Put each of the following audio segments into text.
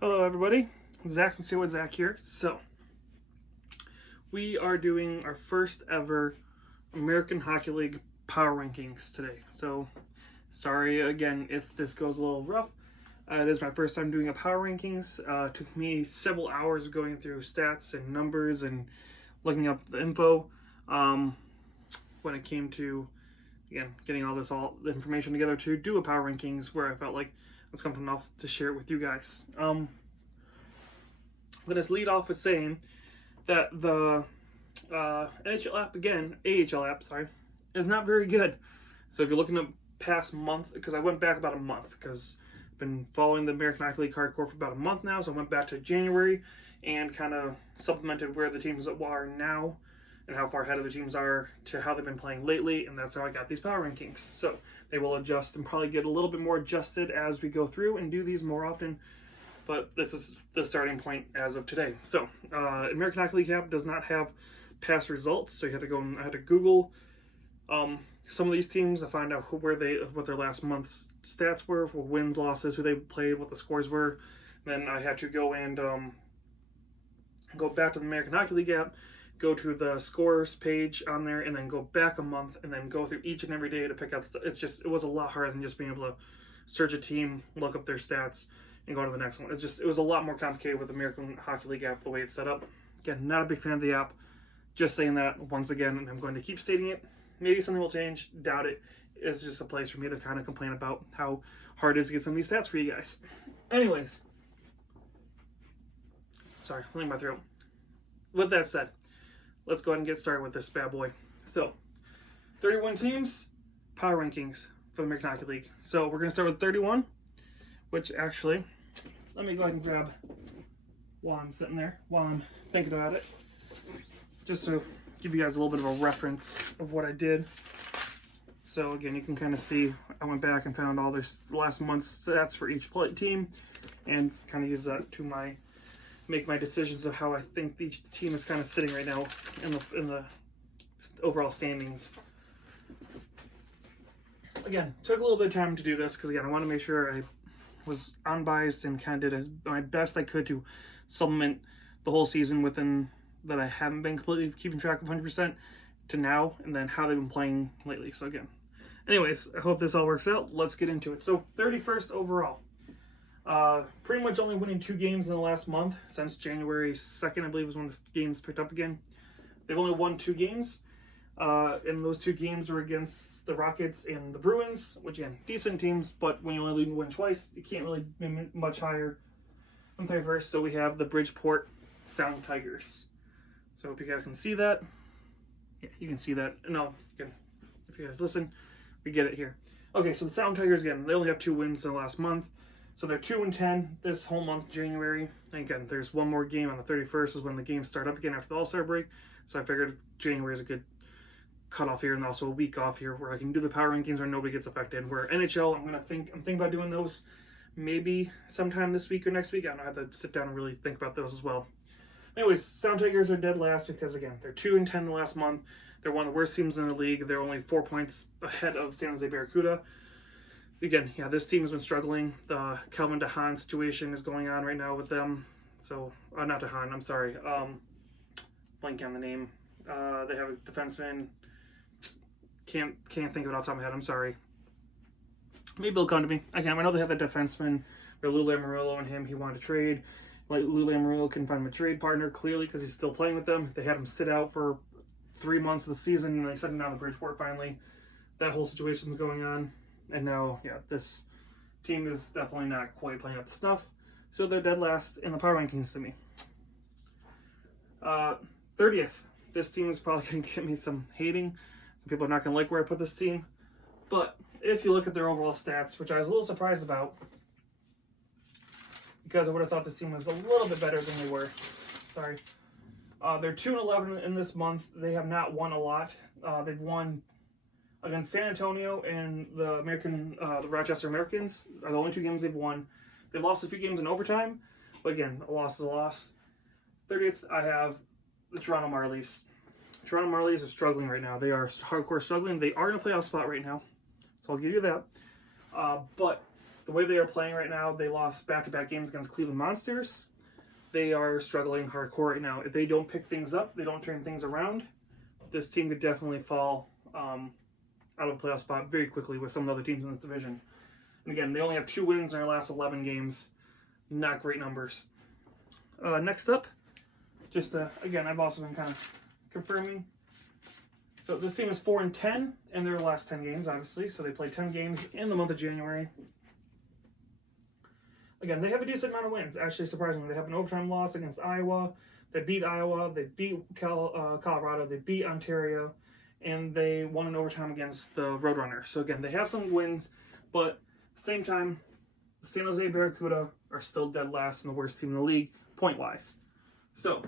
Hello everybody, Zach and See What Zach here. So, we are doing our first ever American Hockey League Power Rankings today. So, sorry again if this goes a little rough. This is my first time doing a Power Rankings. Took me several hours of going through stats and numbers and looking up the info when it came to, again, getting all the information together to do a Power Rankings where I felt like it's comfortable enough to share it with you guys. I'm going to lead off with saying that the AHL app, is not very good. So if you're looking at past month, because I went back about a month, because I've been following the American Hockey League hardcore for about a month now, so I went back to January and kind of supplemented where the teams are now and how far ahead of the teams are to how they've been playing lately, and that's how I got these power rankings. So they will adjust and probably get a little bit more adjusted as we go through and do these more often, but this is the starting point as of today. So American Hockey League app does not have past results, so you have to go and I had to Google some of these teams to find out what their last month's stats were, for wins, losses, who they played, what the scores were. Then I had to go and go back to the American Hockey League app, go to the scores page on there, and then go back a month, and then go through each and every day to pick out stuff. It was a lot harder than just being able to search a team, look up their stats, and go to the next one. It was a lot more complicated with the American Hockey League app, the way it's set up. Again, not a big fan of the app. Just saying that once again, and I'm going to keep stating it. Maybe something will change, doubt it. It's just a place for me to kind of complain about how hard it is to get some of these stats for you guys. Anyways. Sorry, clearing my throat. With that said, let's go ahead and get started with this bad boy. So, 31 teams, power rankings for the American Hockey League. So we're going to start with 31, which actually, let me go ahead and grab while I'm sitting there, while I'm thinking about it, just to give you guys a little bit of a reference of what I did. So again, you can kind of see, I went back and found all this last month's stats for each team, and kind of use that to make my decisions of how I think each team is kind of sitting right now in the overall standings. Again, took a little bit of time to do this because again, I want to make sure I was unbiased and kind of did my best I could to supplement the whole season within that I haven't been completely keeping track of 100% to now, and then how they've been playing lately. So again, anyways, I hope this all works out. Let's get into it. So 31st overall. Pretty much only winning 2 games in the last month, since January 2nd, I believe, was when the games picked up again. They've only won 2 games, and those 2 games were against the Rockets and the Bruins, which, again, decent teams, but when you only win twice, you can't really be much higher than 31st. So we have the Bridgeport Sound Tigers. So I hope you guys can see that. Yeah, you can see that. No, you can, if you guys listen, we get it here. Okay, so the Sound Tigers, again, they only have 2 wins in the last month. So they're 2-10 this whole month, January. And again, there's one more game on the 31st is when the games start up again after the All-Star break. So I figured January is a good cutoff here, and also a week off here where I can do the power rankings where nobody gets affected. Where NHL, I'm thinking about doing those maybe sometime this week or next week. I don't know, I have to sit down and really think about those as well. Anyways, Sound Tigers are dead last because again, they're 2-10 the last month. They're one of the worst teams in the league. They're only 4 points ahead of San Jose Barracuda. Again, yeah, this team has been struggling. The Calvin DeHaan situation is going on right now with them. So, not DeHaan, I'm sorry. Blanking on the name. They have a defenseman. Can't think of it off the top of my head. I'm sorry. Maybe it'll come to me. I know they have a defenseman. They're Lou Lamoriello and him. He wanted to trade. Like Lou Lamoriello couldn't find him a trade partner, clearly, because he's still playing with them. They had him sit out for 3 months of the season, and they sent him down to Bridgeport finally. That whole situation's going on. And now, yeah, this team is definitely not quite playing up to snuff. So they're dead last in the power rankings to me. 30th. This team is probably going to get me some hating. Some people are not going to like where I put this team. But if you look at their overall stats, which I was a little surprised about, because I would have thought this team was a little bit better than they were. Sorry. They're 2-11 in this month. They have not won a lot. They've won against San Antonio and the Rochester Americans are the only 2 games they've won. They lost a few games in overtime, but again, a loss is a loss. 30th, I have the Toronto Marlies. Toronto Marlies are struggling right now. They are hardcore struggling. They are in a playoff spot right now, so I'll give you that. But the way they are playing right now, they lost back-to-back games against Cleveland Monsters. They are struggling hardcore right now. If they don't pick things up, they don't turn things around, this team could definitely fall out of a playoff spot very quickly with some of the other teams in this division. And again, they only have 2 wins in their last 11 games. Not great numbers. Next up, just again, I've also been kind of confirming. So this team is 4-10 in their last 10 games, obviously. So they played 10 games in the month of January. Again, they have a decent amount of wins. Actually, surprisingly, they have an overtime loss against Iowa. They beat Iowa. They beat Colorado. They beat Ontario, and they won in overtime against the Roadrunners. So again, they have some wins, but at the same time, the San Jose Barracuda are still dead last and the worst team in the league point-wise. So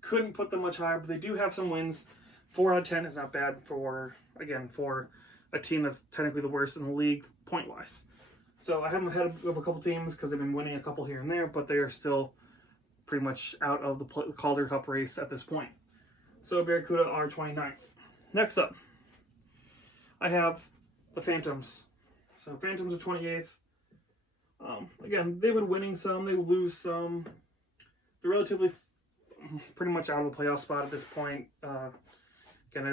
couldn't put them much higher, but they do have some wins. 4 out of 10 is not bad for a team that's technically the worst in the league point-wise. So I have them ahead of a couple teams because they've been winning a couple here and there, but they are still pretty much out of the Calder Cup race at this point. So Barracuda are 29th. Next up, I have the Phantoms. So Phantoms are 28th. Again, they've been winning some, they lose some. They're relatively pretty much out of the playoff spot at this point. Again,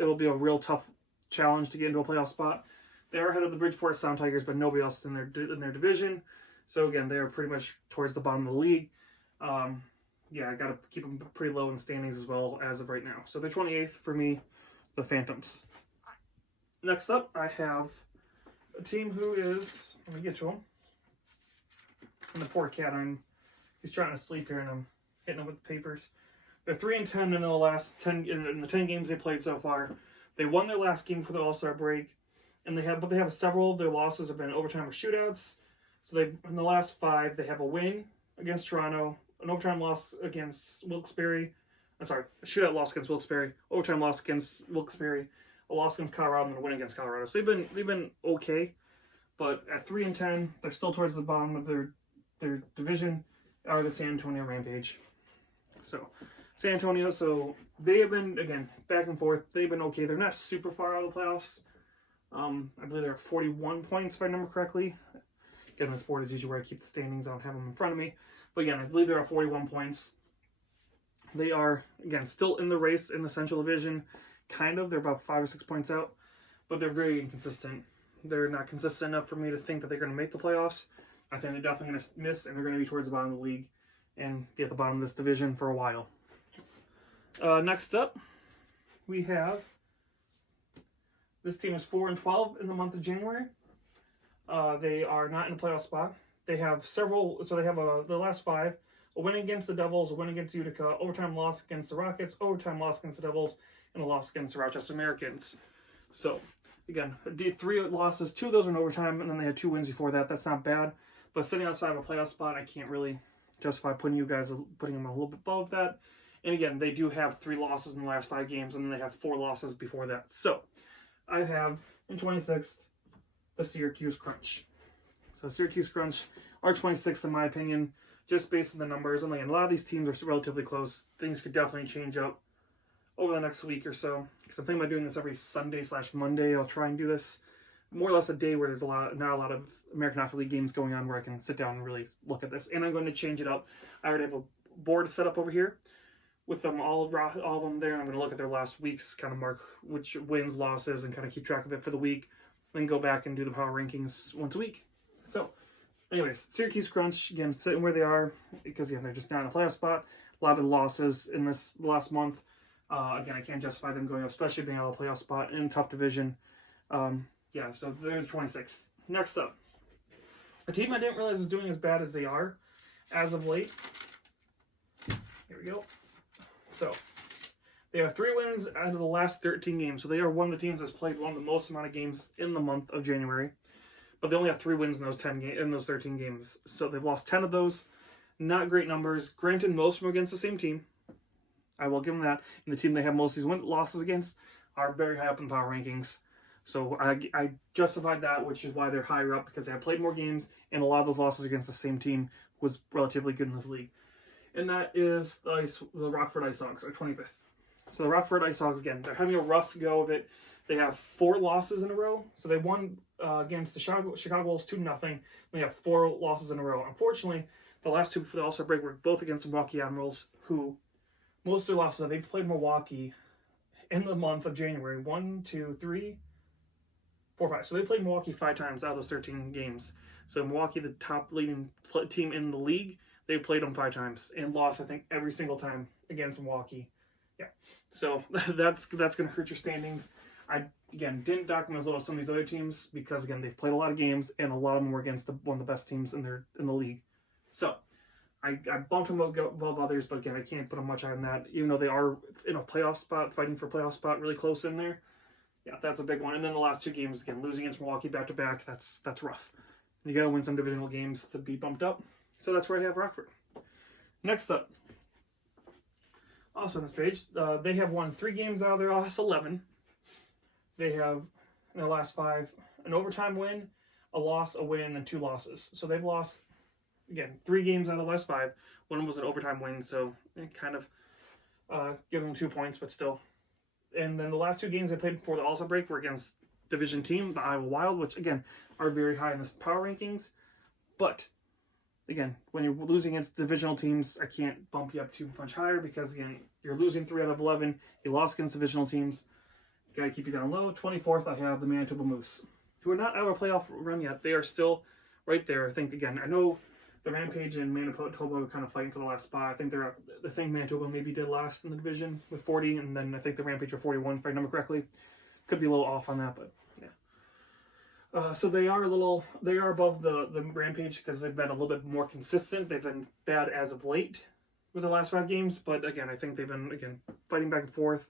it'll be a real tough challenge to get into a playoff spot. They are ahead of the Bridgeport Sound Tigers, but nobody else in their division. So again, they are pretty much towards the bottom of the league. Yeah, I got to keep them pretty low in standings as well as of right now. So they're 28th for me, the Phantoms. Next up, I have a team who is, let me get to him. And the poor cat, he's trying to sleep here, and I'm hitting him with the papers. They're 3-10 in the last 10 in the 10 games they played so far. They won their last game for the All-Star break, and they have several of their losses have been overtime or shootouts. So in the last 5, they have a win against Toronto, an overtime loss against Wilkes-Barre. I'm sorry, a shootout loss against Wilkes-Barre, overtime loss against Wilkes-Barre, a loss against Colorado, and a win against Colorado. So they've been okay, but at 3-10, they're still towards the bottom of their division, are the San Antonio Rampage. So San Antonio, so they have been, again, back and forth. They've been okay. They're not super far out of the playoffs. I believe they're at 41 points, if I remember correctly. Again, this board is usually where I keep the standings. I don't have them in front of me. But again, I believe they're at 41 points. They are, again, still in the race in the Central Division. Kind of. They're about 5 or 6 points out. But they're very inconsistent. They're not consistent enough for me to think that they're going to make the playoffs. I think they're definitely going to miss, and they're going to be towards the bottom of the league and be at the bottom of this division for a while. Next up, we have, this team is 4-12 in the month of January. They are not in a playoff spot. They have several, so they have the last 5, a win against the Devils, a win against Utica, overtime loss against the Rockets, overtime loss against the Devils, and a loss against the Rochester Americans. So, again, 3 losses, 2 of those were in overtime, and then they had 2 wins before that. That's not bad. But sitting outside of a playoff spot, I can't really justify putting them a little bit above that. And again, they do have 3 losses in the last 5 games, and then they have 4 losses before that. So, I have, in 26th, the Syracuse Crunch. So, Syracuse Crunch are 26th, in my opinion, just based on the numbers. And again, a lot of these teams are relatively close. Things could definitely change up over the next week or so. Because I'm thinking about doing this every Sunday/Monday. I'll try and do this more or less a day where there's not a lot of American Hockey League games going on where I can sit down and really look at this. And I'm going to change it up. I already have a board set up over here with them all of them there. I'm going to look at their last weeks, kind of mark which wins, losses, and kind of keep track of it for the week. Then go back and do the power rankings once a week. So, anyways, Syracuse Crunch, again, sitting where they are, because again, they're just not in a playoff spot. A lot of losses in this last month. Again, I can't justify them going up, especially being out of a playoff spot in a tough division. Yeah, so they're 26th. Next up, a team I didn't realize was doing as bad as they are as of late. Here we go. So, they have 3 wins out of the last 13 games. So they are one of the teams that's played one of the most amount of games in the month of January. But they only have 3 wins in those 13 games. So they've lost 10 of those. Not great numbers. Granted, most of them are against the same team. I will give them that. And the team they have most of these losses against are very high up in the power rankings. So I justified that, which is why they're higher up, because they have played more games, and a lot of those losses against the same team was relatively good in this league. And that is the Rockford Ice Hogs, are 25th. So the Rockford Ice Hogs, again, they're having a rough go of it. They have 4 losses in a row. So they won against the Chicago Bulls 2-0. They have 4 losses in a row. Unfortunately, the last 2 for the All-Star break were both against the Milwaukee Admirals, who most of their losses, they've played Milwaukee in the month of January. 1, 2, 3, 4, 5. So they played Milwaukee 5 times out of those 13 games. So Milwaukee, the top leading team in the league, they played them 5 times and lost, I think, every single time against Milwaukee. Yeah, so that's going to hurt your standings. I, again, didn't dock them as low as some of these other teams because, again, they've played a lot of games and a lot of them were against one of the best teams in the league. So I bumped them above others, but again, I can't put them much on that, even though they are in a playoff spot, fighting for a playoff spot, really close in there. Yeah, that's a big one. And then the last 2 games, again, losing against Milwaukee back-to-back, that's rough. You got to win some divisional games to be bumped up. So that's where I have Rockford. Next up, also on this page, they have won 3 games out of their last 11. They have, in their last 5, an overtime win, a loss, a win, and 2 losses. So they've lost, again, 3 games out of the last 5. One of them was an overtime win, so it kind of give them 2 points, but still. And then the last 2 games they played before the All-Star break were against division team, the Iowa Wild, which, again, are very high in the power rankings. But, again, when you're losing against divisional teams, I can't bump you up too much higher because, again, you're losing 3 out of 11. You lost against divisional teams. Got to keep you down low. 24th, I have the Manitoba Moose, who are not out of a playoff run yet. They are still right there. I think, again, I know the Rampage and Manitoba are kind of fighting for the last spot. I think Manitoba maybe did last in the division with 40, and then I think the Rampage are 41, if I remember correctly. Could be a little off on that, but yeah. So they are above the Rampage because they've been a little bit more consistent. They've been bad as of late with the last 5 games, but again, I think they've been, again, fighting back and forth.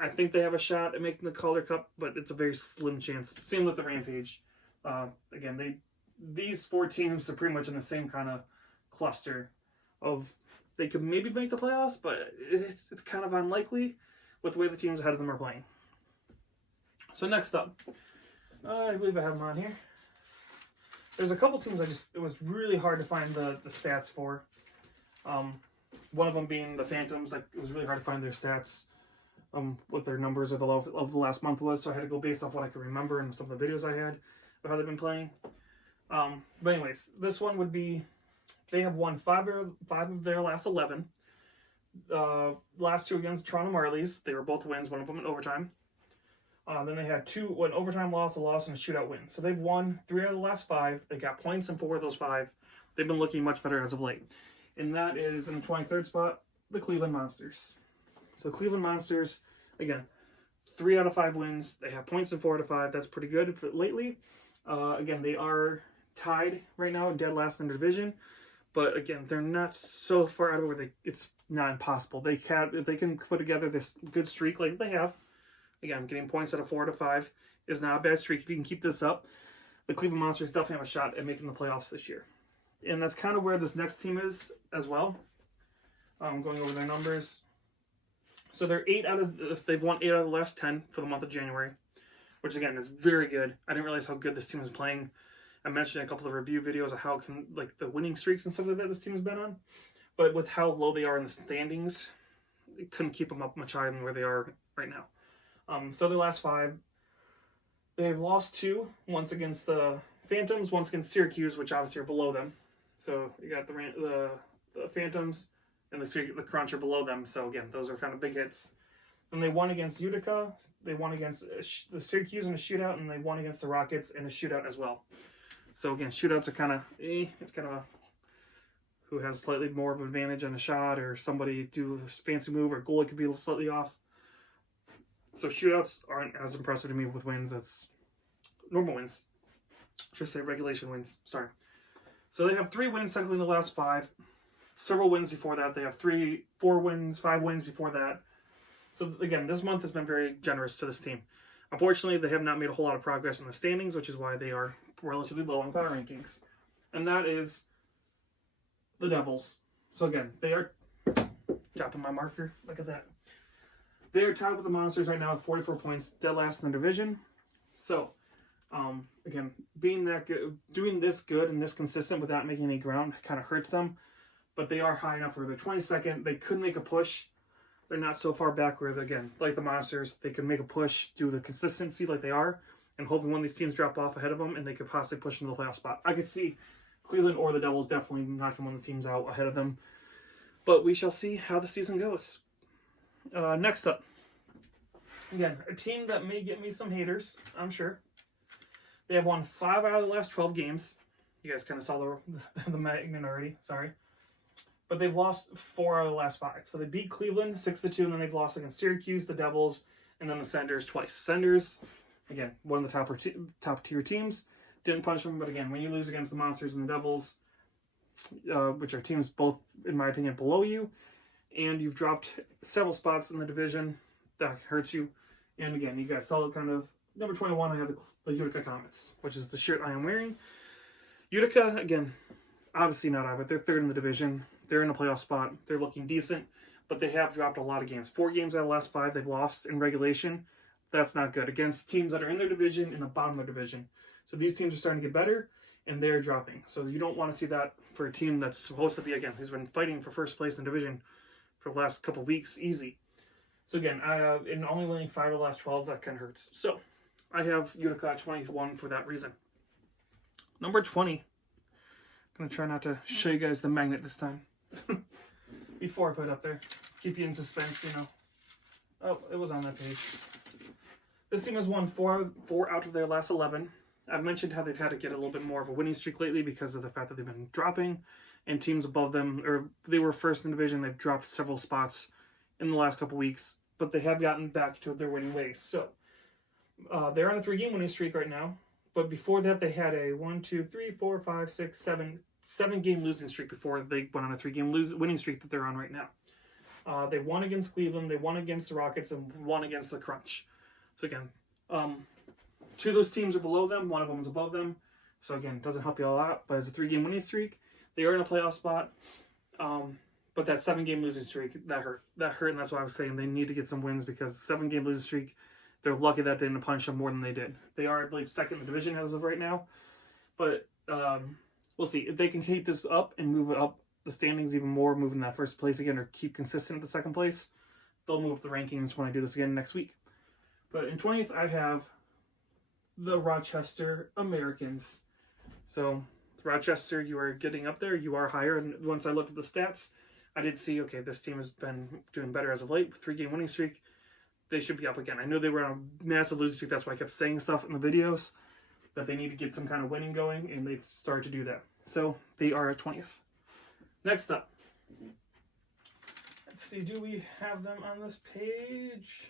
I think they have a shot at making the Calder Cup, but it's a very slim chance. Same with the Rampage. Again, these 4 teams are pretty much in the same kind of cluster of they could maybe make the playoffs, but it's kind of unlikely with the way the teams ahead of them are playing. So next up, I believe I have them on here. There's a couple teams it was really hard to find the stats for. One of them being the Phantoms. It was really hard to find their stats. What their numbers of the last month was, so I had to go based off what I could remember and some of the videos I had of how they've been playing. But anyways, this one would be, they have won 5 of their last 11. Last 2 against Toronto Marlies, they were both wins, one of them in overtime. Then they had an overtime loss, a loss, and a shootout win. So they've won 3 out of the last 5. They got points in 4 of those 5. They've been looking much better as of late. And that is in the 23rd spot, the Cleveland Monsters. So the Cleveland Monsters, again, 3 out of 5 wins. They have points in 4 out of 5. That's pretty good for lately. Again, they are tied right now, dead last in their division. But again, they're not so far out of where it's not impossible. If they can put together this good streak like they have, again, getting points out of 4 out of 5 is not a bad streak. If you can keep this up, the Cleveland Monsters definitely have a shot at making the playoffs this year. And that's kind of where this next team is as well. Going over their numbers. So they've won 8 out of the last 10 for the month of January, which again is very good. I didn't realize how good this team is playing. I mentioned in a couple of review videos of how the winning streaks and stuff like that this team has been on. But with how low they are in the standings, it couldn't keep them up much higher than where they are right now. So their last 5, they've lost 2, once against the Phantoms, once against Syracuse, which obviously are below them. So you got the Phantoms and the Crunch are below them. So again, those are kind of big hits. Then they won against Utica. They won against the Syracuse in a shootout, and they won against the Rockets in a shootout as well. So again, shootouts are kind of it's kind of who has slightly more of an advantage on a shot, or somebody do a fancy move, or goalie could be slightly off. So shootouts aren't as impressive to me with wins. That's normal wins. Should say regulation wins. Sorry. So they have 3 wins technically in the last 5. Several wins before that. They have 4 wins, 5 wins before that. So again, this month has been very generous to this team. Unfortunately, they have not made a whole lot of progress in the standings, which is why they are relatively low on power rankings. And that is the Devils. So again, they are dropping my marker. Look at that. They are tied with the Monsters right now with 44 points, dead last in the division. So, again, being that good, doing this good and this consistent without making any ground kind of hurts them. But they are high enough where they're 22nd. They could make a push. They're not so far back where, again, like the Monsters, they can make a push due to the consistency like they are. and hoping one of these teams drop off ahead of them and they could possibly push into the playoff spot. I could see Cleveland or the Devils definitely knocking one of the teams out ahead of them. But we shall see how the season goes. Next up, again, a team that may get me some haters, I'm sure. They have won 5 out of the last 12 games. You guys kind of saw the magnet already, sorry. But they've lost 4 out of the last 5. So they beat Cleveland 6-2, and then they've lost against Syracuse, the Devils, and then the Senators twice. Senators, again, one of the top tier teams. Didn't punch them, but again, when you lose against the Monsters and the Devils, which are teams both, in my opinion, below you, and you've dropped several spots in the division, that hurts you. And again, you guys saw it kind of, number 21, I have the Utica Comets, which is the shirt I am wearing. Utica, again, obviously not out, but they're third in the division. They're in a playoff spot. They're looking decent, but they have dropped a lot of games. 4 games out of the last 5 they've lost in regulation. That's not good against teams that are in their division, in the bottom of their division. So these teams are starting to get better, and they're dropping. So you don't want to see that for a team that's supposed to be, again, who's been fighting for first place in the division for the last couple weeks, easy. So again, in only winning 5 of the last 12, that kind of hurts. So I have Utica at 21 for that reason. Number 20. I'm going to try not to show you guys the magnet this time. Before I put it up there. Keep you in suspense, you know. Oh, it was on that page. This team has won 4 out of their last 11. I've mentioned how they've had to get a little bit more of a winning streak lately because of the fact that they've been dropping, and teams above them, or they were first in the division, they've dropped several spots in the last couple weeks, but they have gotten back to their winning ways. So they're on a 3-game winning streak right now, but before that they had a 7-game losing streak before they went on a 3-game winning streak that they're on right now. They won against Cleveland, they won against the Rockets, and won against the Crunch. So again, 2 of those teams are below them, 1 of them is above them. So again, doesn't help you all out, but it's a 3-game winning streak. They are in a playoff spot, but that 7-game losing streak, that hurt. That hurt, and that's why I was saying they need to get some wins, because 7-game losing streak, they're lucky that they didn't punch them more than they did. They are, I believe, second in the division as of right now, but we'll see. If they can keep this up and move it up the standings even more, moving that first place again, or keep consistent at the second place, they'll move up the rankings when I do this again next week. But in 20th, I have the Rochester Americans. So Rochester, you are getting up there. You are higher. And once I looked at the stats, I did see, okay, this team has been doing better as of late. 3-game winning streak. They should be up again. I know they were on a massive losing streak. That's why I kept saying stuff in the videos, that they need to get some kind of winning going, and they've started to do that. So they are at 20th. Next up. Let's see, do we have them on this page?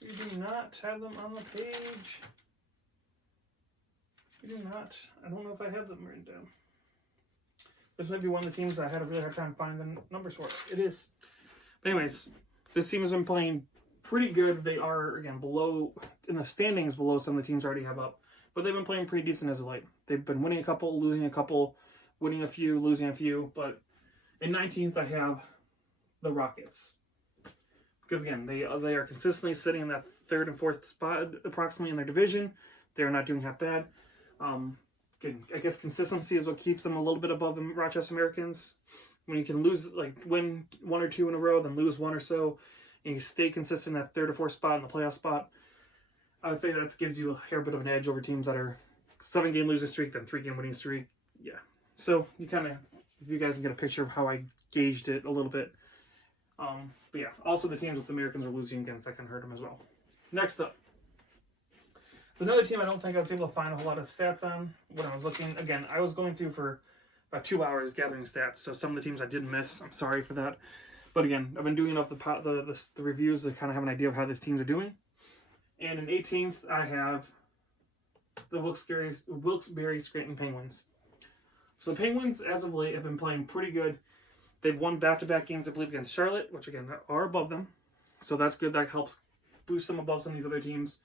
We do not have them on the page. We do not. I don't know if I have them written down. This might be one of the teams I had a really hard time finding the numbers for. It is. But anyways, this team has been playing pretty good. They are, again, below, in the standings, below some of the teams already have up. But they've been playing pretty decent as of late. They've been winning a couple, losing a couple, winning a few, losing a few. But in 19th, I have the Rockets. Because again, they are consistently sitting in that 3rd and 4th spot approximately in their division. They're not doing half bad. Again, I guess consistency is what keeps them a little bit above the Rochester Americans. When you can lose, like win 1 or 2 in a row, then lose 1 or so, and you stay consistent in that 3rd or 4th spot in the playoff spot, I would say that gives you a hair bit of an edge over teams that are 7-game losing streak, then 3-game winning streak. Yeah. So you guys can get a picture of how I gauged it a little bit. But yeah, also the teams that the Americans are losing against, that can hurt them as well. Next up. So another team I don't think I was able to find a whole lot of stats on when I was looking. Again, I was going through for about 2 hours gathering stats, so some of the teams I did miss. I'm sorry for that. But again, I've been doing enough the reviews to kind of have an idea of how these teams are doing. And in 18th, I have the Wilkes-Barre Scranton Penguins. So the Penguins, as of late, have been playing pretty good. They've won back-to-back games, I believe, against Charlotte, which, again, are above them. So that's good. That helps boost them above some of these other teams.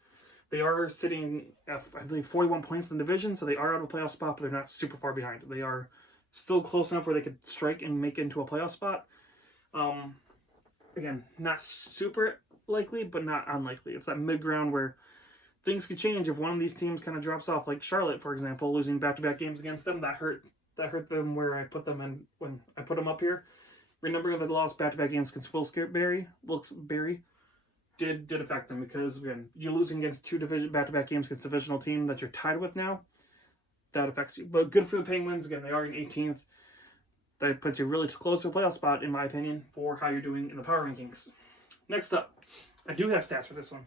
They are sitting at, I believe, 41 points in the division, so they are out of a playoff spot, but they're not super far behind. They are still close enough where they could strike and make it into a playoff spot. Again, not super likely, but not unlikely. It's that mid-ground where things could change if one of these teams kind of drops off, like Charlotte, for example, losing back-to-back games against them. That hurt them where I put them in when I put them up here. Remembering that they lost back-to-back games against Wilkes-Barre did affect them because, again, you're losing against two back-to-back games against a divisional team that you're tied with now. That affects you. But good for the Penguins. Again, they are in 18th. That puts you really close to a playoff spot, in my opinion, for how you're doing in the power rankings. Next up, I do have stats for this one.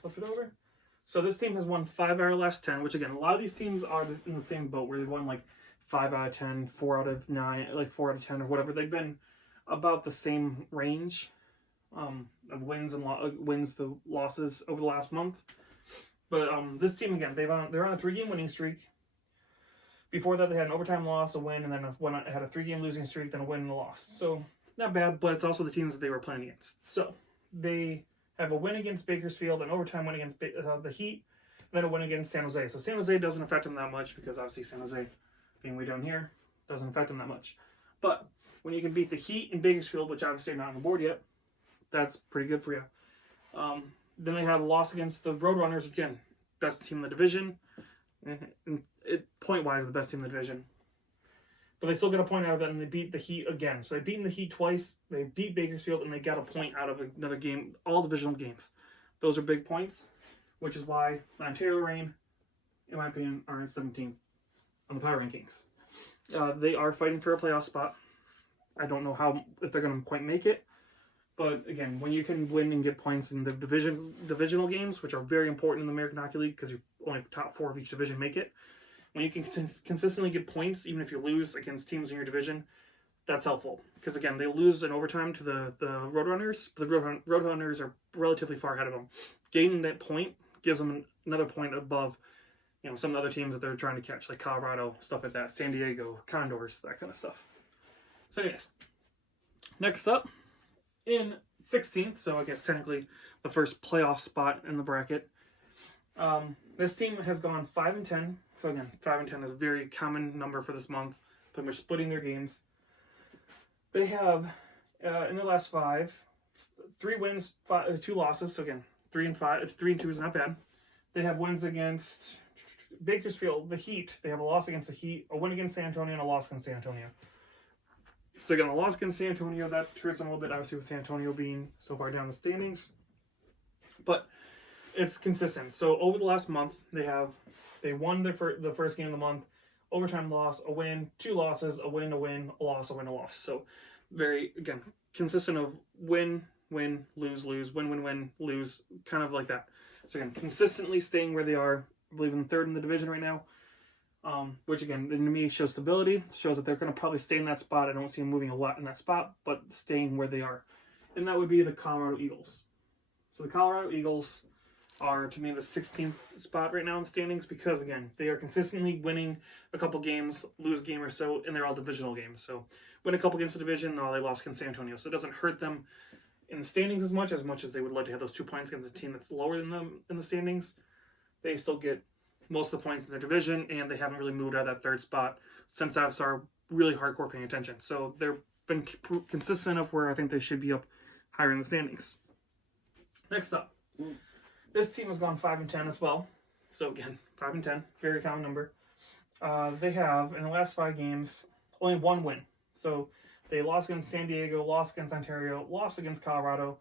Flip it over. So this team has won 5 out of the last 10, which, again, a lot of these teams are in the same boat where they've won like 5 out of 10, 4 out of 9, like 4 out of 10 or whatever. They've been about the same range of wins and the losses over the last month. But this team, again, they're on a 3-game winning streak. Before that, they had an overtime loss, a win, and then had a 3-game losing streak, then a win and a loss. So not bad, but it's also the teams that they were playing against. So they have a win against Bakersfield, an overtime win against the Heat, and then a win against San Jose. So San Jose doesn't affect them that much because obviously San Jose, being way down here, doesn't affect them that much. But when you can beat the Heat and Bakersfield, which obviously are not on the board yet, that's pretty good for you. Then they have a loss against the Roadrunners, again, best team in the division. And point-wise, the best team in the division. But they still get a point out of it, and they beat the Heat again. So they've beaten the Heat twice, they beat Bakersfield, and they got a point out of another game, all divisional games. Those are big points, which is why the Ontario Reign, in my opinion, are in 17th on the power rankings. They are fighting for a playoff spot. I don't know if they're going to quite make it. But again, when you can win and get points in the divisional games, which are very important in the American Hockey League because you're only top 4 of each division make it, when you can consistently get points, even if you lose against teams in your division, that's helpful. Because again, they lose in overtime to the Roadrunners, but the Roadrunners are relatively far ahead of them. Gaining that point gives them another point above, some of the other teams that they're trying to catch, like Colorado, stuff like that, San Diego, Condors, that kind of stuff. So anyways, next up, in 16th, so I guess technically the first playoff spot in the bracket, this team has gone 5-10. So again, 5-10 is a very common number for this month. Pretty much splitting their games. They have in their last 5, 3 wins, 2 losses. So again, 3-2 is not bad. They have wins against Bakersfield, the Heat. They have a loss against the Heat, a win against San Antonio, and a loss against San Antonio. So again, a loss against San Antonio, that hurts them a little bit, obviously, with San Antonio being so far down the standings. But it's consistent. So over the last month, they won the first game of the month, overtime loss, a win, 2 losses, a win, a loss, a win, a loss. So very, again, consistent of win, lose, win, lose, kind of like that. So again, consistently staying where they are, I believe in 3rd in the division right now. Which again, to me, shows stability. Shows that they're going to probably stay in that spot. I don't see them moving a lot in that spot, but staying where they are. And that would be the Colorado Eagles. So the Colorado Eagles are, to me, the 16th spot right now in the standings because, again, they are consistently winning a couple games, lose a game or so, and they're all divisional games. So win a couple against the division, no, they lost against San Antonio. So it doesn't hurt them in the standings as much as they would like to have those 2 points against a team that's lower than them in the standings. They still get most of the points in their division, and they haven't really moved out of that 3rd spot since I've started really hardcore paying attention. So they've been consistent enough where I think they should be up higher in the standings. Next up, this team has gone 5-10 as well. So again, 5-10, very common number. They have, in the last 5 games, only 1 win. So they lost against San Diego, lost against Ontario, lost against Colorado,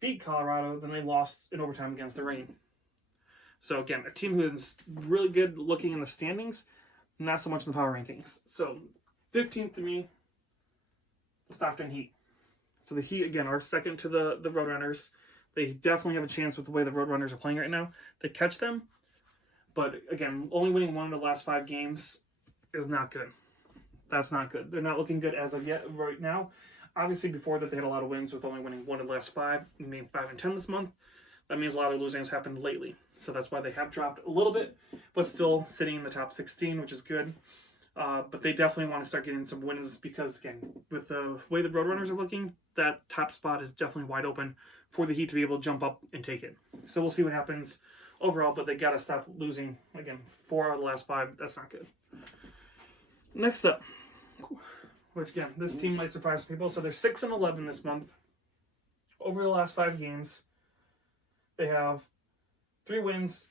beat Colorado, then they lost in overtime against the Reign. So again, a team who is really good looking in the standings, not so much in the power rankings. So 15th to me, the Stockton Heat. So the Heat, again, are second to the Roadrunners. They definitely have a chance with the way the Roadrunners are playing right now to catch them. But again, only winning 1 of the last 5 games is not good. That's not good. They're not looking good as of yet right now. Obviously, before that, they had a lot of wins with only winning 1 of the last 5, meaning 5-10 this month. That means a lot of losing has happened lately. So that's why they have dropped a little bit, but still sitting in the top 16, which is good. But they definitely want to start getting some wins because, again, with the way the Roadrunners are looking, that top spot is definitely wide open for the Heat to be able to jump up and take it. So we'll see what happens overall, but they got to stop losing. Again, 4 out of the last 5, that's not good. Next up, which again, this team might surprise people. So they're 6-11 this month. Over the last 5 games, they have 3 wins,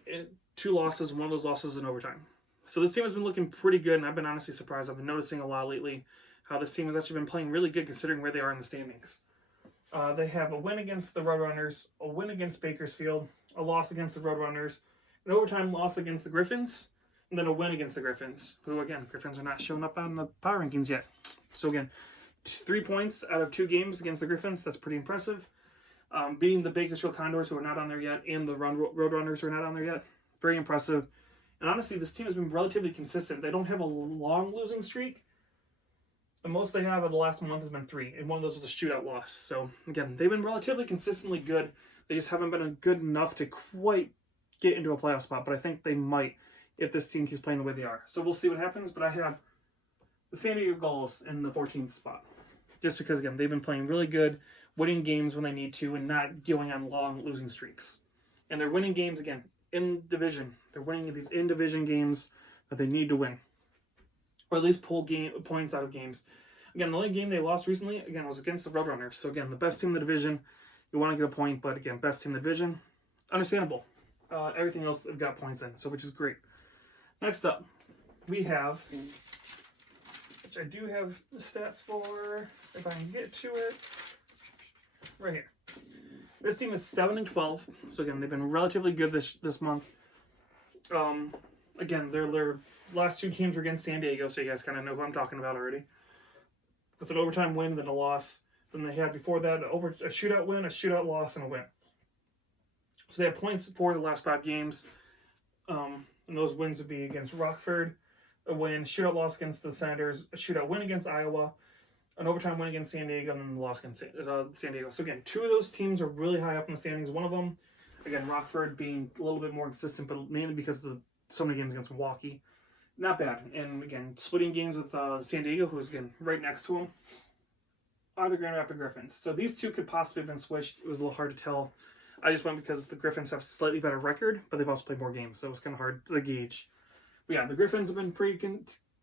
2 losses, and 1 of those losses in overtime. So this team has been looking pretty good, and I've been honestly surprised. I've been noticing a lot lately how this team has actually been playing really good considering where they are in the standings. They have a win against the Roadrunners, a win against Bakersfield, a loss against the Roadrunners, an overtime loss against the Griffins, and then a win against the Griffins, who, again, Griffins are not showing up on the power rankings yet. So, again, 3 points out of 2 games against the Griffins. That's pretty impressive. Beating the Bakersfield Condors, who are not on there yet, and the Roadrunners, who are not on there yet. Very impressive. And honestly, this team has been relatively consistent. They don't have a long losing streak. The most they have in the last month has been 3, and one of those was a shootout loss. So, again, they've been relatively consistently good. They just haven't been good enough to quite get into a playoff spot, but I think they might if this team keeps playing the way they are. So we'll see what happens, but I have the San Diego Gulls in the 14th spot. Just because, again, they've been playing really good, winning games when they need to, and not going on long losing streaks. And they're winning games, again, in division. They're winning these in-division games that they need to win. Or at least pull points out of games. Again, the only game they lost recently, again, was against the Roadrunners. So, again, the best team in the division, you want to get a point, but, again, best team in the division, understandable. Everything else they've got points in, so which is great. Next up, we have, which I do have the stats for, if I can get to it, right here. This team is 7-12, so again, they've been relatively good this month. Again, their last 2 games were against San Diego, so you guys kind of know who I'm talking about already. With an overtime win, then a loss. Then they had before that a shootout win, a shootout loss, and a win. So they have points for the last 5 games. And those wins would be against Rockford, a win, shootout loss against the Senators, a shootout win against Iowa, an overtime win against San Diego, and then the loss against San Diego. So again, 2 of those teams are really high up in the standings. One of them, again, Rockford being a little bit more consistent, but mainly because of so many games against Milwaukee. Not bad. And again, splitting games with San Diego, who's again right next to them, are the Grand Rapids Griffins. So these 2 could possibly have been switched. It was a little hard to tell. I just went because the Griffins have a slightly better record, but they've also played more games, so it was kind of hard to gauge. But yeah, the Griffins have been pretty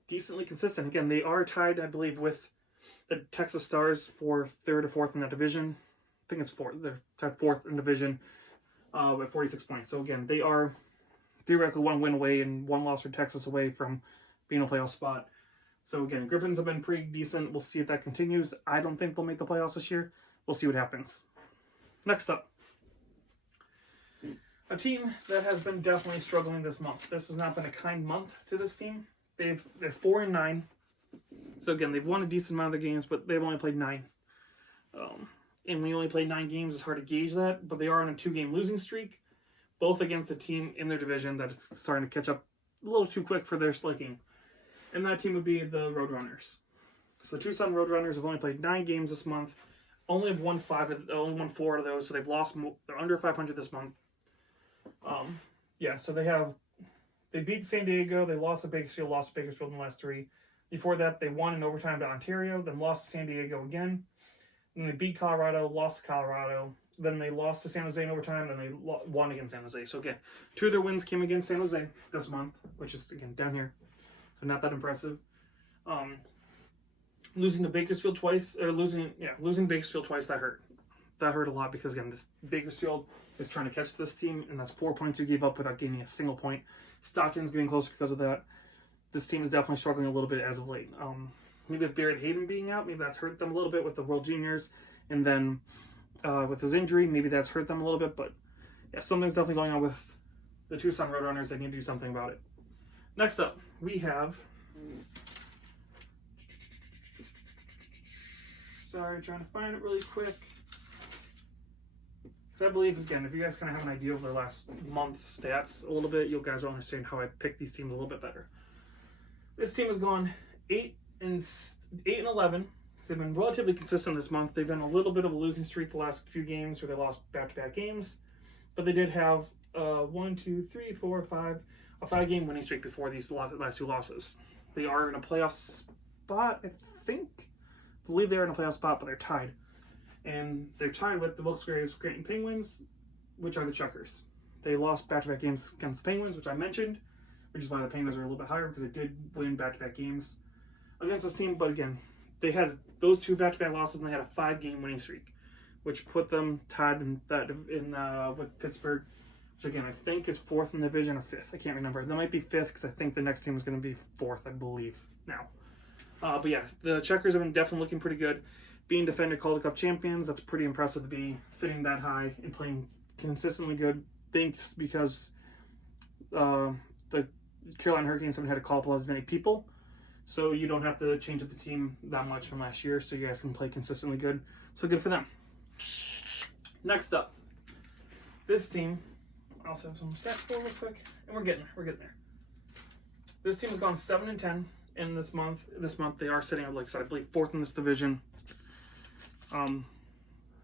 decently consistent. Again, they are tied, I believe, with the Texas Stars for 3rd or 4th in that division. I think it's 4th. They're tied 4th in division with 46 points. So again, they are theoretically 1 win away and 1 loss for Texas away from being a playoff spot. So again, Griffins have been pretty decent. We'll see if that continues. I don't think they'll make the playoffs this year. We'll see what happens. Next up, a team that has been definitely struggling this month. This has not been a kind month to this team. They're 4-9. So again, they've won a decent amount of the games, but they've only played 9. And when you only play 9 games, it's hard to gauge that. But they are on a 2-game losing streak, both against a team in their division that is starting to catch up a little too quick for their liking. And that team would be the Roadrunners. So the Tucson Roadrunners have only played 9 games this month. Only won 4 of those, so they've lost. They're under 500 this month. So they beat San Diego, they lost to Bakersfield in the last 3. Before that, they won in overtime to Ontario, then lost to San Diego again. Then they beat Colorado, lost to Colorado. Then they lost to San Jose in overtime, then they won against San Jose. So again, 2 of their wins came against San Jose this month, which is, again, down here. So not that impressive. Losing to Bakersfield twice, losing Bakersfield twice, that hurt. That hurt a lot because, again, this Bakersfield is trying to catch this team, and that's 4 points you gave up without gaining a single point. Stockton's getting closer because of that. This team is definitely struggling a little bit as of late. Maybe with Barrett Hayden being out, maybe that's hurt them a little bit with the World Juniors, and then with his injury, maybe that's hurt them a little bit. But yeah, something's definitely going on with the Tucson Roadrunners. They need to do something about it. Next up, we have. Sorry, trying to find it really quick. Because I believe, again, if you guys kind of have an idea of their last month's stats a little bit, you guys will understand how I pick these teams a little bit better. This team has gone 8-11. They've been relatively consistent this month. They've been a little bit of a losing streak the last few games where they lost back-to-back games. But they did have a 5-game winning streak before these last 2 losses. They are in a playoff spot, I think. I believe they're in a playoff spot, but they're tied. And they're tied with the Wilkes-Barre Scranton Penguins, which are the Checkers. They lost back-to-back games against the Penguins, which I mentioned, which is why the Penguins are a little bit higher, because they did win back-to-back games against this team. But again, they had those 2 back-to-back losses, and they had a 5-game winning streak, which put them tied with Pittsburgh, which again I think is 4th in the division or 5th. I can't remember. That might be 5th because I think the next team is going to be 4th, I believe now. But yeah, the Checkers have been definitely looking pretty good. being defending Calder Cup champions, that's pretty impressive to be sitting that high and playing consistently good. Thanks because the Carolina Hurricanes haven't had to call up as many people, so you don't have to change up the team that much from last year, so you guys can play consistently good. So good for them. Next up, this team, I also have some stats for real quick, and we're getting there. This team has gone 7-10 in this month. This month they are sitting at, like I said, I believe 4th in this division.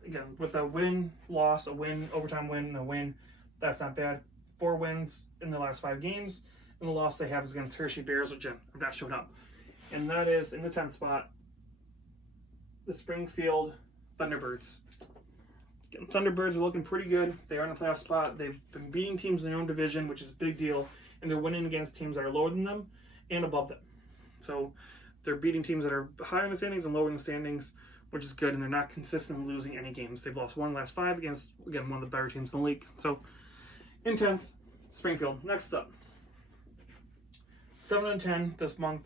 Again, with a win, loss, a win, overtime win, and a win, that's not bad. 4 wins in the last 5 games, and the loss they have is against Hershey Bears, which have not shown up. And that is in the 10th spot, the Springfield Thunderbirds. Again, Thunderbirds are looking pretty good. They are in a playoff spot. They've been beating teams in their own division, which is a big deal, and they're winning against teams that are lower than them and above them. So they're beating teams that are higher in the standings and lower in the standings, which is good, and they're not consistently losing any games. They've lost 1 last 5 against, again, one of the better teams in the league. So, in 10th, Springfield. Next up, 7-10 this month.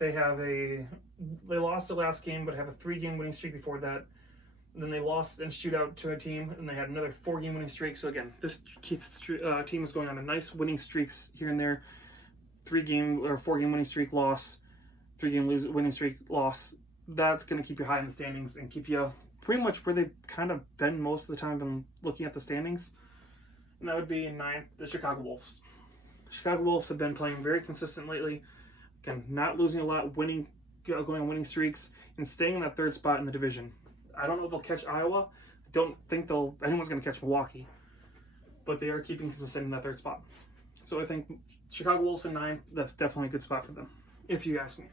They lost their last game, but have a 3-game winning streak before that. And then they lost in shootout to a team, and they had another 4-game winning streak. So again, this team is going on a nice winning streaks here and there. 3-game or 4-game winning streak loss, 3-game winning streak loss. That's going to keep you high in the standings and keep you pretty much where they've kind of been most of the time when looking at the standings. And that would be in 9th, the Chicago Wolves. Chicago Wolves have been playing very consistent lately. Again, not losing a lot, going on winning streaks, and staying in that 3rd spot in the division. I don't know if they'll catch Iowa. I don't think anyone's going to catch Milwaukee. But they are keeping consistent in that 3rd spot. So I think Chicago Wolves in 9th, that's definitely a good spot for them, if you ask me.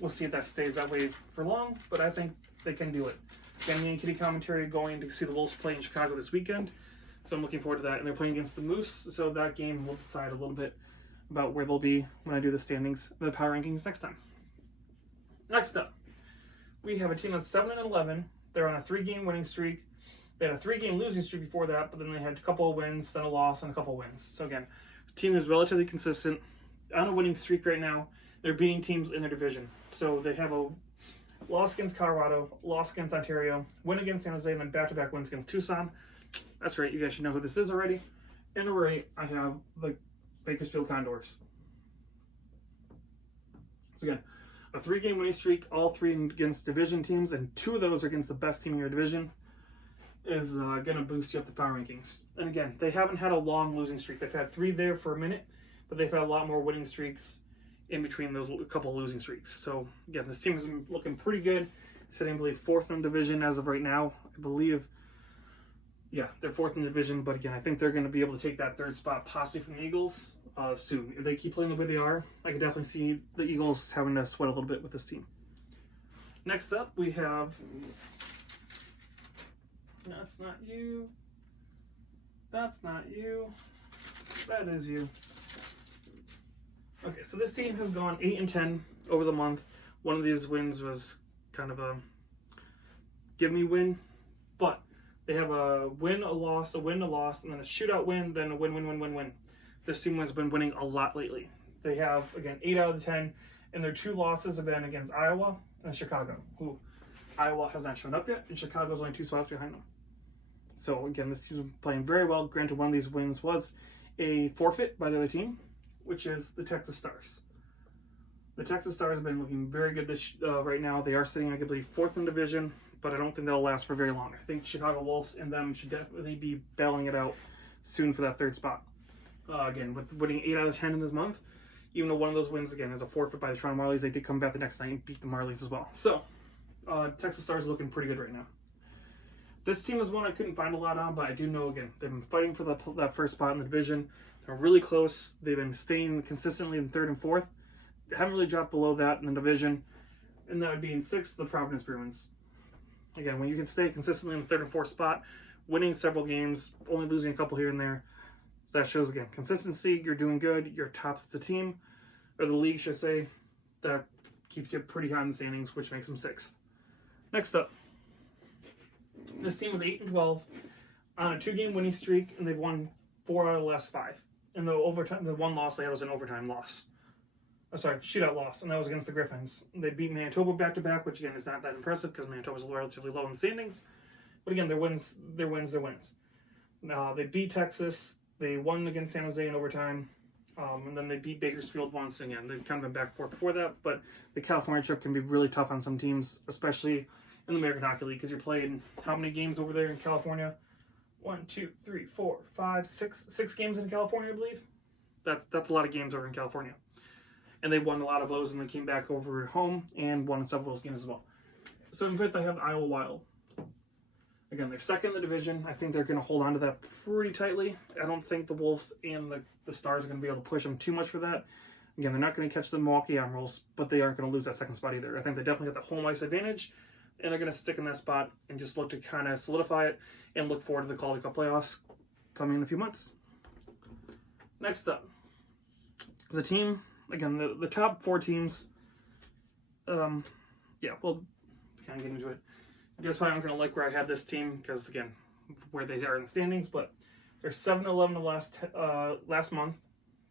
We'll see if that stays that way for long, but I think they can do it. Again, me and Kitty Commentary going to see the Wolves play in Chicago this weekend, so I'm looking forward to that. And they're playing against the Moose, so that game will decide a little bit about where they'll be when I do the standings, the power rankings next time. Next up, we have a team that's 7-11. They're on a 3-game winning streak. They had a 3-game losing streak before that, but then they had a couple of wins, then a loss, and a couple of wins. So again, the team is relatively consistent, on a winning streak right now. They're beating teams in their division. So they have a loss against Colorado, loss against Ontario, win against San Jose, and then back-to-back wins against Tucson. That's right, you guys should know who this is already. And number 8, I have the Bakersfield Condors. So again, a 3-game winning streak, all 3 against division teams, and 2 of those are against the best team in your division, is going to boost you up the power rankings. And again, they haven't had a long losing streak. They've had 3 there for a minute, but they've had a lot more winning streaks in between those couple of losing streaks. So again, this team is looking pretty good, sitting, I believe, 4th in the division as of right now. I believe, yeah, they're 4th in the division, but again, I think they're going to be able to take that 3rd spot possibly from the Eagles soon. If they keep playing the way they are, I could definitely see the Eagles having to sweat a little bit with this team. Next up, we have, that's not you, that's not you, that is you. Okay, so this team has gone 8-10 over the month. One of these wins was kind of a give me win, but they have a win, a loss, a win, a loss, and then a shootout win, then a win. This team has been winning a lot lately. They have, again, 8 out of the 10, and their 2 losses have been against Iowa and Chicago, who Iowa has not shown up yet, and Chicago's only 2 spots behind them. So, again, this team's playing very well. Granted, one of these wins was a forfeit by the other team, which is the Texas Stars. The Texas Stars have been looking very good right now. They are sitting, I believe, 4th in the division, but I don't think that'll last for very long. I think Chicago Wolves and them should definitely be battling it out soon for that 3rd spot. Again, with winning 8 out of 10 in this month, even though one of those wins, again, is a forfeit by the Toronto Marlies, they did come back the next night and beat the Marlies as well. So, Texas Stars are looking pretty good right now. This team is one I couldn't find a lot on, but I do know, again, they've been fighting for that 1st spot in the division. They're really close. They've been staying consistently in 3rd and 4th. They haven't really dropped below that in the division. And that would be in 6th, the Providence Bruins. Again, when you can stay consistently in the 3rd and 4th spot, winning several games, only losing a couple here and there, that shows, again, consistency. You're doing good. You're tops of the team, or the league, should say. That keeps you pretty high in the standings, which makes them 6th. Next up, this team was 8-12 on a 2-game winning streak, and they've won 4 out of the last 5. And the one loss they had was an overtime loss. shootout loss, and that was against the Griffins. They beat Manitoba back-to-back, which again is not that impressive because Manitoba's relatively low in the standings. But again, their wins. They beat Texas. They won against San Jose in overtime. And then they beat Bakersfield once again. They've kind of been back and forth before that, but the California trip can be really tough on some teams, especially in the American Hockey League, because you're playing how many games over there in California? 1, 2, 3, 4, 5, 6 games in California, I believe. That's a lot of games over in California. And they won a lot of those, and they came back over at home and won several of those games as well. So in fifth, I have Iowa Wild. Again, they're second in the division. I think they're going to hold on to that pretty tightly. I don't think the Wolves and the Stars are going to be able to push them too much for that. Again, they're not going to catch the Milwaukee Admirals, but they aren't going to lose that second spot either. I think they definitely got the home ice advantage, and they're going to stick in that spot and just look to kind of solidify it and look forward to the Calder Cup playoffs coming in a few months. Next up is a team. Again, the top 4 teams. We'll kind of get into it. You guys probably aren't going to like where I had this team because, again, where they are in the standings, but they're 7-11 last month.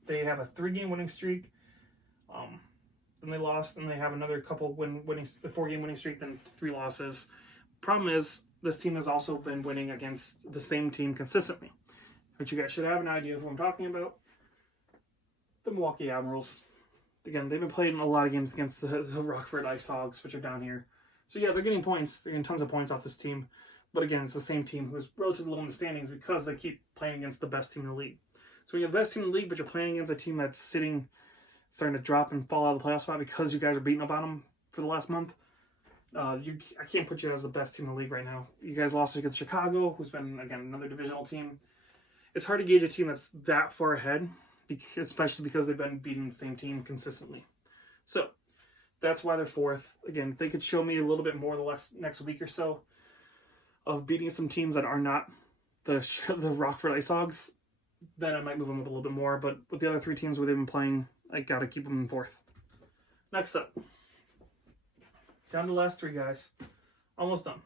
They have a 3-game winning streak. Then they lost, and they have another couple the 4-game winning streak, then 3 losses. Problem is, this team has also been winning against the same team consistently, which you guys should have an idea of who I'm talking about. The Milwaukee Admirals. Again, they've been playing a lot of games against the Rockford Ice Hogs, which are down here. So yeah, they're getting points. They're getting tons of points off this team. But again, it's the same team who's relatively low in the standings because they keep playing against the best team in the league. So when you're the best team in the league, but you're playing against a team that's starting to drop and fall out of the playoff spot because you guys are beating up on them for the last month, I can't put you as the best team in the league right now. You guys lost against Chicago, who's been, again, another divisional team. It's hard to gauge a team that's that far ahead, especially because they've been beating the same team consistently. So that's why they're 4th. Again, if they could show me a little bit more the next week or so of beating some teams that are not the Rockford Ice Hogs, then I might move them up a little bit more. But with the other 3 teams where they've been playing, I got to keep them in 4th. Next up, down to the last 3 guys. Almost done.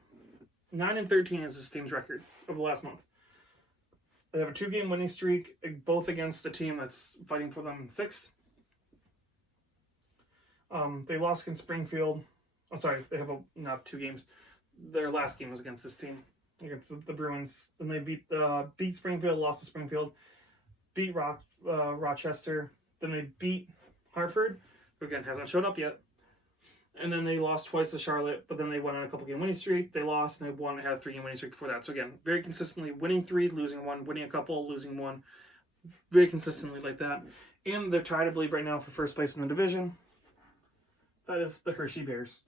9-13 is this team's record over the last month. They have a 2-game winning streak, both against a team that's fighting for them in 6th. They lost against Springfield. I'm sorry, they have not 2 games. Their last game was against this team, against the Bruins. Then they beat Springfield, lost to Springfield, beat Rochester. Then they beat Hartford, who again hasn't showed up yet. And then they lost twice to Charlotte, but then they went on a couple-game winning streak. They lost, and they won and had a 3-game winning streak before that. So again, very consistently winning 3, losing 1, winning a couple, losing 1. Very consistently like that. And they're tied, I believe, right now for first place in the division. That is the Hershey Bears.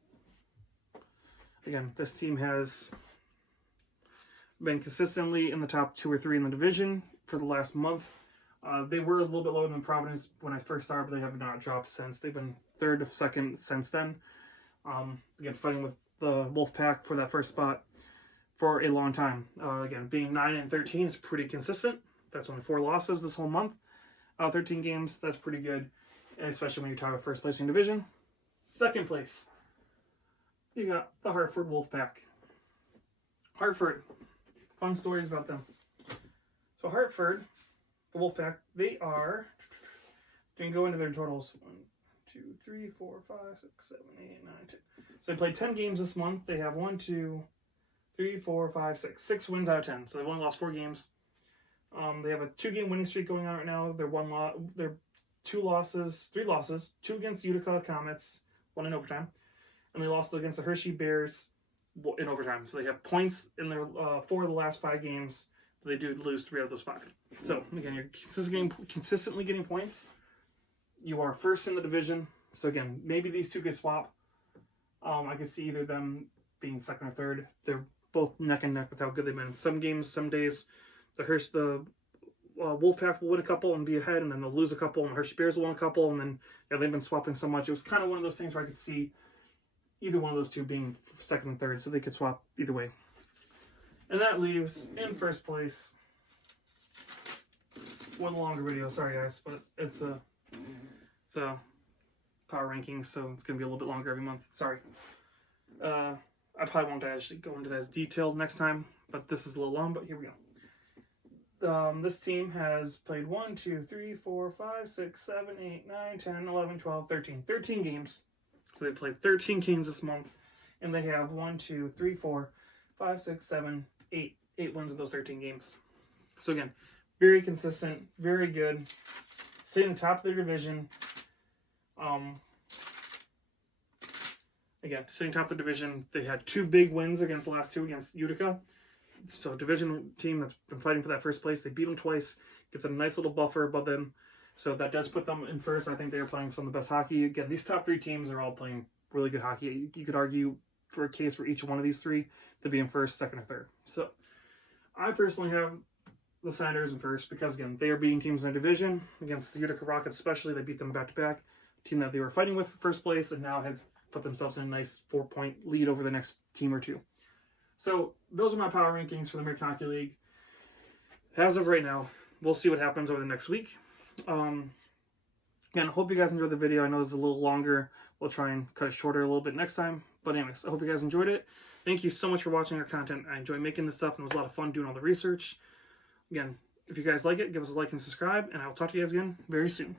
Again, this team has been consistently in the top 2 or 3 in the division for the last month. They were a little bit lower than Providence when I first started, but they have not dropped since. They've been 3rd to 2nd since then. Again, fighting with the Wolfpack for that first spot for a long time. Again, being 9-13 is pretty consistent. That's only 4 losses this whole month. 13 games, that's pretty good, and especially when you're talking about first place in division. Second place, you got the Hartford Wolfpack. Hartford, fun stories about them. So Hartford, the Wolfpack, they are, didn't go into their totals. 1, 2, 3, 4, 5, 6, 7, 8, 9, 10. So they played 10 games this month. They have 1, 2, 3, 4, 5, 6. 6 wins out of 10. So they've only lost 4 games. They have a 2-game winning streak going on right now. They're 3 losses, 2 against Utica Comets, 1 in overtime, and they lost against the Hershey Bears in overtime. So they have points in their 4 of the last 5 games. But they do lose 3 out of those 5. So again, you're consistently getting points. You are 1st in the division. So again, maybe these 2 could swap. I could see either them being 2nd or 3rd. They're both neck and neck with how good they've been. Some games, some days, the Wolfpack will win a couple and be ahead, and then they'll lose a couple, and the Hershey Bears will win a couple, and then they've been swapping so much. It was kind of one of those things where I could see either one of those 2 being 2nd and 3rd, so they could swap either way. And that leaves in first place one longer video. Sorry guys, but it's a power rankings, so it's gonna be a little bit longer every month. Sorry. I probably won't actually go into that as detailed next time, but this is a little long. But here we go. This team has played 1, 2, 3, 4, 5, 6, 7, 8, 9, 10, 11, 12, 13. 13 games. So they played 13 games this month. And they have 1, 2, 3, 4, 5, 6, 7, 8. 8 wins in those 13 games. So again, very consistent, very good. Sitting top of their division. Again, sitting top of the division. They had 2 big wins against the last 2 against Utica. So division team that's been fighting for that first place. They beat them twice. Gets a nice little buffer above them. So that does put them in first. I think they are playing some of the best hockey. Again, these top 3 teams are all playing really good hockey. You could argue for a case for each one of these 3 to be in first, second, or third. So I personally have the Senators in first because, again, they are beating teams in the division. Against the Utica Rockets especially, they beat them back-to-back. Team that they were fighting with for first place and now has put themselves in a nice 4-point lead over the next team or 2. So those are my power rankings for the American Hockey League. As of right now, we'll see what happens over the next week. Again, I hope you guys enjoyed the video. I know this is a little longer. We'll try and cut it shorter a little bit next time. But anyways, I hope you guys enjoyed it. Thank you so much for watching our content. I enjoy making this stuff, and it was a lot of fun doing all the research. Again, if you guys like it, give us a like and subscribe, and I will talk to you guys again very soon.